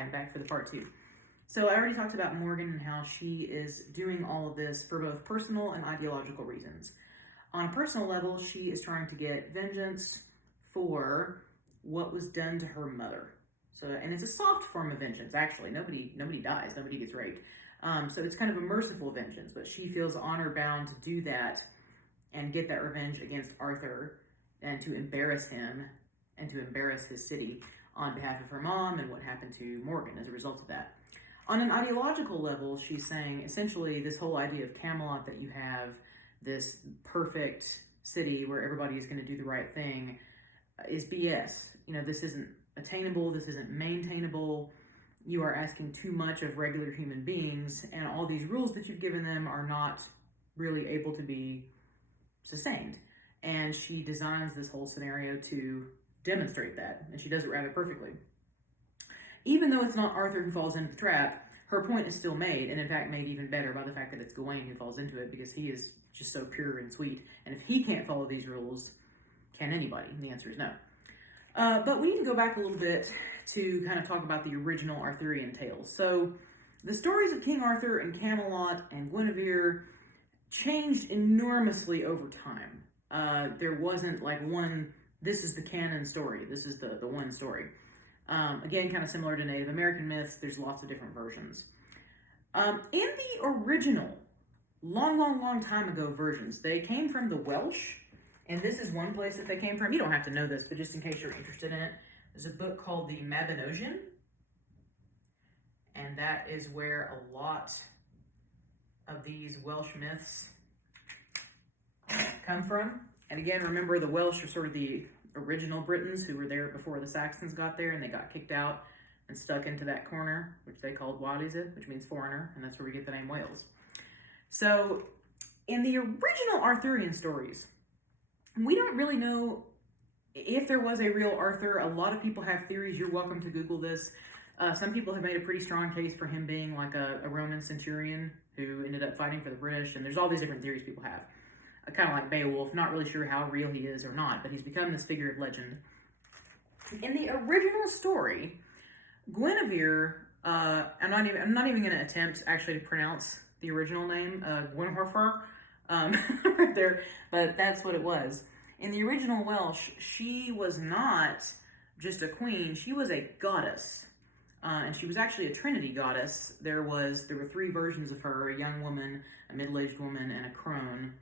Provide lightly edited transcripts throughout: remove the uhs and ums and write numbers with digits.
I'm back for the part 2. So I already talked about Morgan and how she is doing all of this for both personal and ideological reasons. On a personal level, she is trying to get vengeance for what was done to her mother. And it's a soft form of vengeance, actually. Nobody dies, nobody gets raped. So it's kind of a merciful vengeance, but she feels honor bound to do that and get that revenge against Arthur and to embarrass him and to embarrass his city on behalf of her mom and what happened to Morgan as a result of that. On an ideological level, she's saying essentially this whole idea of Camelot, that you have this perfect city where everybody is going to do the right thing, is BS. This isn't attainable, this isn't maintainable. You are asking too much of regular human beings, and all these rules that you've given them are not really able to be sustained. And she designs this whole scenario to demonstrate that, and she does it rather perfectly. Even though it's not Arthur who falls into the trap, her point is still made, and in fact made even better by the fact that it's Gawain who falls into it, because he is just so pure and sweet. And if he can't follow these rules, can anybody? And the answer is no. But we need to go back a little bit to kind of talk about the original Arthurian tales. So the stories of King Arthur and Camelot and Guinevere changed enormously over time. There wasn't like one, this is the canon story, this is the one story. Again, kind of similar to Native American myths, there's lots of different versions. In the original, long time ago versions, they came from the Welsh, and this is one place that they came from. You don't have to know this, but just in case you're interested in it, there's a book called the Mabinogion, and that is where a lot of these Welsh myths come from. And again, remember, the Welsh are sort of the original Britons who were there before the Saxons got there, and they got kicked out and stuck into that corner, which they called Walize, which means foreigner, and that's where we get the name Wales. So in the original Arthurian stories, we don't really know if there was a real Arthur. A lot of people have theories. You're welcome to Google this. Some people have made a pretty strong case for him being like a Roman centurion who ended up fighting for the British, and there's all these different theories people have. Kind of like Beowulf, not really sure how real he is or not, but he's become this figure of legend. In the original story, Guinevere, I'm not even going to attempt actually to pronounce the original name, Guinevere, right there, but that's what it was. In the original Welsh, she was not just a queen, she was a goddess. And she was actually a trinity goddess. There were 3 versions of her: a young woman, a middle-aged woman, and a crone.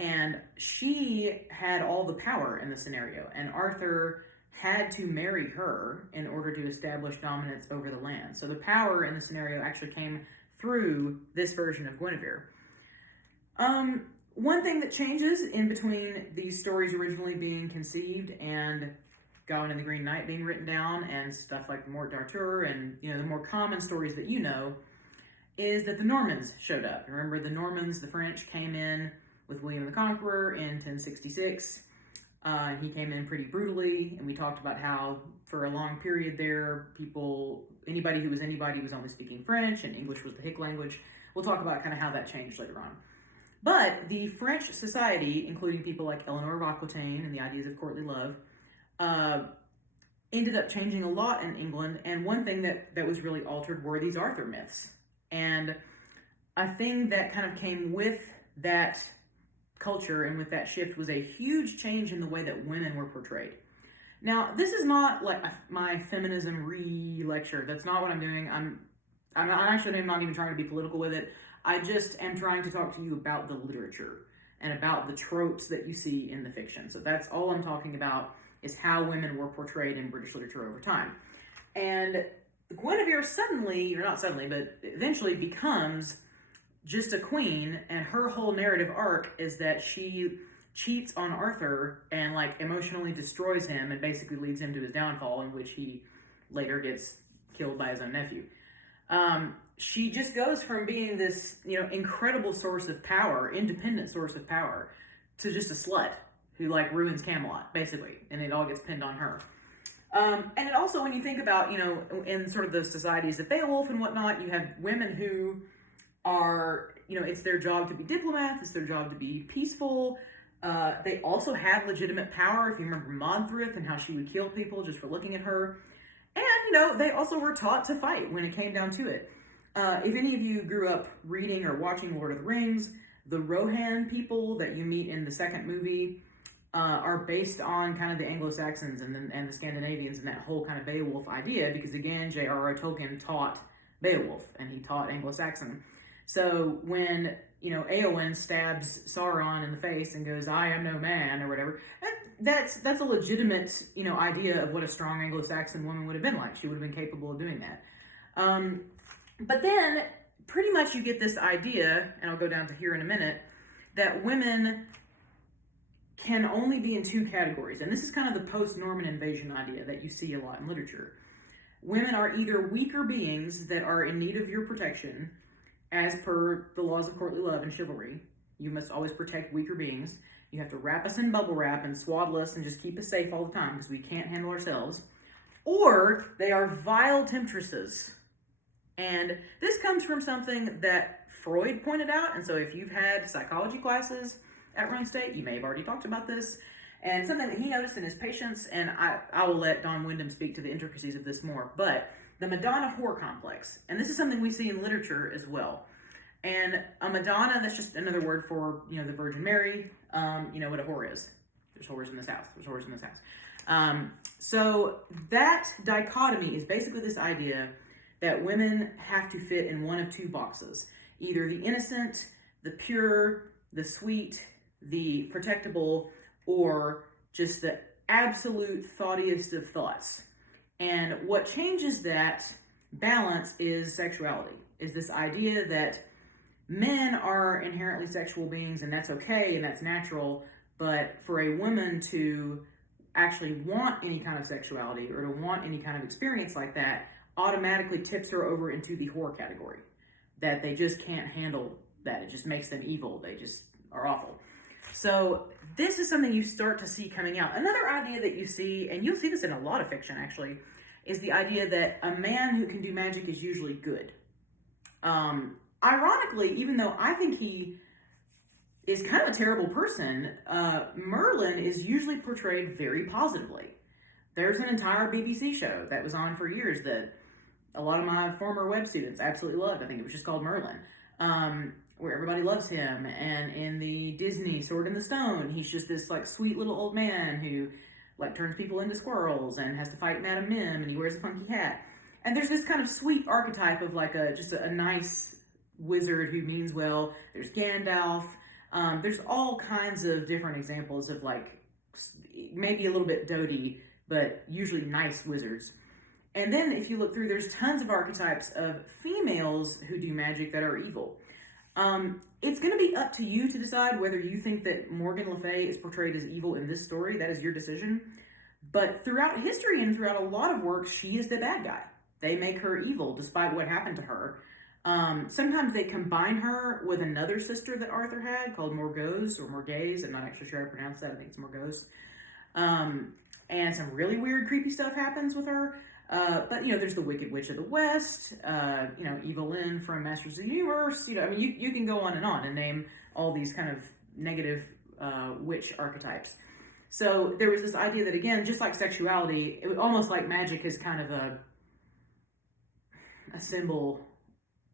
And she had all the power in the scenario, and Arthur had to marry her in order to establish dominance over the land. So the power in the scenario actually came through this version of Guinevere. One thing that changes in between these stories originally being conceived and Gawain and the Green Knight being written down and stuff like Mort d'Arthur and the more common stories that is that the Normans showed up. Remember, the Normans, the French, came in with William the Conqueror in 1066. He came in pretty brutally, and we talked about how for a long period there, anybody who was anybody was only speaking French, and English was the hick language. We'll talk about kind of how that changed later on. But the French society, including people like Eleanor of Aquitaine and the ideas of courtly love, ended up changing a lot in England, and one thing that was really altered were these Arthur myths. And a thing that kind of came with that culture and with that shift was a huge change in the way that women were portrayed. Now, this is not like my feminism lecture. That's not what I'm doing. I'm actually not even trying to be political with it. I just am trying to talk to you about the literature and about the tropes that you see in the fiction. So that's all I'm talking about, is how women were portrayed in British literature over time. And Guinevere eventually becomes just a queen, and her whole narrative arc is that she cheats on Arthur and emotionally destroys him and basically leads him to his downfall, in which he later gets killed by his own nephew. She just goes from being this, incredible source of power, independent source of power, to just a slut who ruins Camelot, basically, and it all gets pinned on her. And it also, when you think about, in sort of those societies of Beowulf and whatnot, you have women who are, it's their job to be diplomats, it's their job to be peaceful. They also have legitimate power. If you remember Modthryth and how she would kill people just for looking at her. And, they also were taught to fight when it came down to it. If any of you grew up reading or watching Lord of the Rings, the Rohan people that you meet in the second movie are based on kind of the Anglo-Saxons and the Scandinavians and that whole kind of Beowulf idea, because again, J.R.R. Tolkien taught Beowulf and he taught Anglo-Saxon. So when, Eowyn stabs Sauron in the face and goes, "I am no man," or whatever, that's a legitimate, idea of what a strong Anglo-Saxon woman would have been like. She would have been capable of doing that. But then pretty much you get this idea, and I'll go down to here in a minute, that women can only be in two categories. And this is kind of the post-Norman invasion idea that you see a lot in literature. Women are either weaker beings that are in need of your protection, as per the laws of courtly love and chivalry. You must always protect weaker beings. You have to wrap us in bubble wrap and swaddle us and just keep us safe all the time because we can't handle ourselves. Or they are vile temptresses. And this comes from something that Freud pointed out. And so if you've had psychology classes at Rhone State, you may have already talked about this. And something that he noticed in his patients, and I will let Don Wyndham speak to the intricacies of this more, but the Madonna whore complex. And this is something we see in literature as well. And a Madonna, that's just another word for, the Virgin Mary. You know what a whore is. There's whores in this house. There's whores in this house. So that dichotomy is basically this idea that women have to fit in one of two boxes. Either the innocent, the pure, the sweet, the protectable, or just the absolute thoughtiest of thoughts. And what changes that balance is sexuality, is this idea that men are inherently sexual beings and that's okay and that's natural, but for a woman to actually want any kind of sexuality or to want any kind of experience like that automatically tips her over into the whore category, that they just can't handle that. It just makes them evil. They just are awful. So this is something you start to see coming out. Another idea that you see, and you'll see this in a lot of fiction actually, is the idea that a man who can do magic is usually good. Ironically, even though I think he is kind of a terrible person, Merlin is usually portrayed very positively. There's an entire BBC show that was on for years that a lot of my former web students absolutely loved. I think it was just called Merlin, where everybody loves him. And in the Disney Sword in the Stone, he's just this sweet little old man who turns people into squirrels and has to fight Madame Mim, and he wears a funky hat. And there's this kind of sweet archetype of just a nice wizard who means well. There's Gandalf. There's all kinds of different examples of maybe a little bit doty, but usually nice wizards. And then if you look through, there's tons of archetypes of females who do magic that are evil. It's going to be up to you to decide whether you think that Morgan Le Fay is portrayed as evil in this story. That is your decision. But throughout history and throughout a lot of works, she is the bad guy. They make her evil despite what happened to her. Sometimes they combine her with another sister that Arthur had called Morgause or Morgase. I'm not actually sure how to pronounce that. I think it's Morgause. And some really weird, creepy stuff happens with her. But, there's the Wicked Witch of the West, Evelyn from Masters of the Universe. You can go on and name all these kind of negative witch archetypes. So there was this idea that, again, just like sexuality, it was almost like magic is kind of a symbol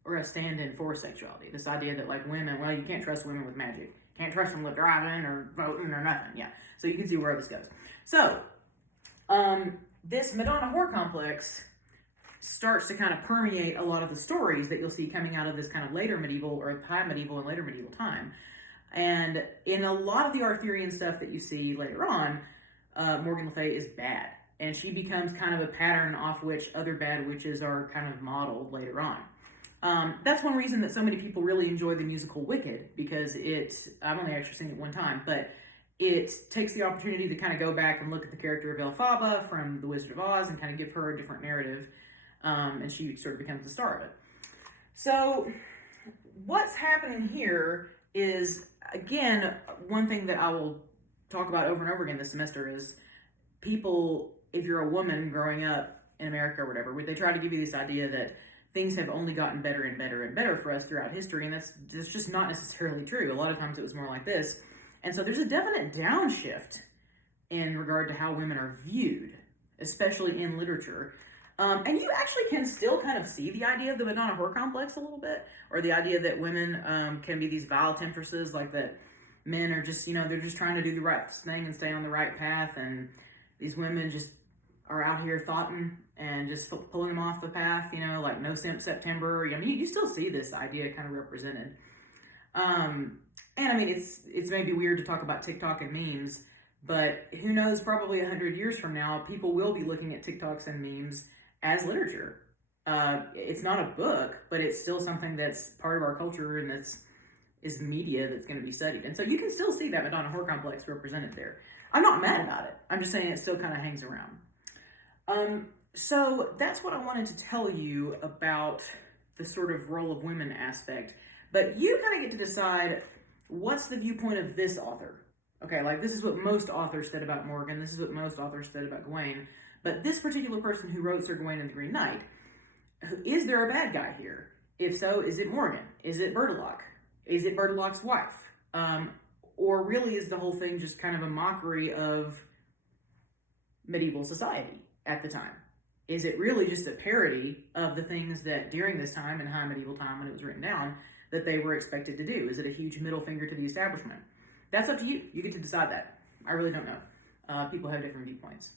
or a stand-in for sexuality. This idea that, women, well, you can't trust women with magic. Can't trust them with driving or voting or nothing. Yeah. So you can see where this goes. So, this Madonna whore complex starts to kind of permeate a lot of the stories that you'll see coming out of this kind of later medieval or high medieval and later medieval time. And in a lot of the Arthurian stuff that you see later on, Morgan Le Fay is bad. And she becomes kind of a pattern off which other bad witches are kind of modeled later on. That's one reason that so many people really enjoy the musical Wicked, because I've only actually seen it one time, but it takes the opportunity to kind of go back and look at the character of Elphaba from The Wizard of Oz and kind of give her a different narrative, and she sort of becomes the star of it. So what's happening here is, again, one thing that I will talk about over and over again this semester is people, if you're a woman growing up in America or whatever, they try to give you this idea that things have only gotten better and better and better for us throughout history, and that's just not necessarily true. A lot of times it was more like this. And so there's a definite downshift in regard to how women are viewed, especially in literature. And you actually can still kind of see the idea of the Madonna whore complex a little bit, or the idea that women can be these vile temptresses, like that men are just, they're just trying to do the right thing and stay on the right path, and these women just are out here thoughting and just pulling them off the path, like no simp September. I mean, you still see this idea kind of represented. And I mean, it's maybe weird to talk about TikTok and memes, but who knows, probably 100 years from now, people will be looking at TikToks and memes as literature. It's not a book, but it's still something that's part of our culture, and is media that's going to be studied. And so you can still see that Madonna whore complex represented there. I'm not mad about it. I'm just saying it still kind of hangs around. So that's what I wanted to tell you about the sort of role of women aspect. But you kind of get to decide what's the viewpoint of this author. Okay, like this is what most authors said about Morgan. This is what most authors said about Gawain. But this particular person who wrote Sir Gawain and the Green Knight, is there a bad guy here? If so, is it Morgan? Is it Bertiloc? Is it Bertiloc's wife? Or really is the whole thing just kind of a mockery of medieval society at the time? Is it really just a parody of the things that during this time, in high medieval time when it was written down, that they were expected to do? Is it a huge middle finger to the establishment? That's up to you. You get to decide that. I really don't know. People have different viewpoints.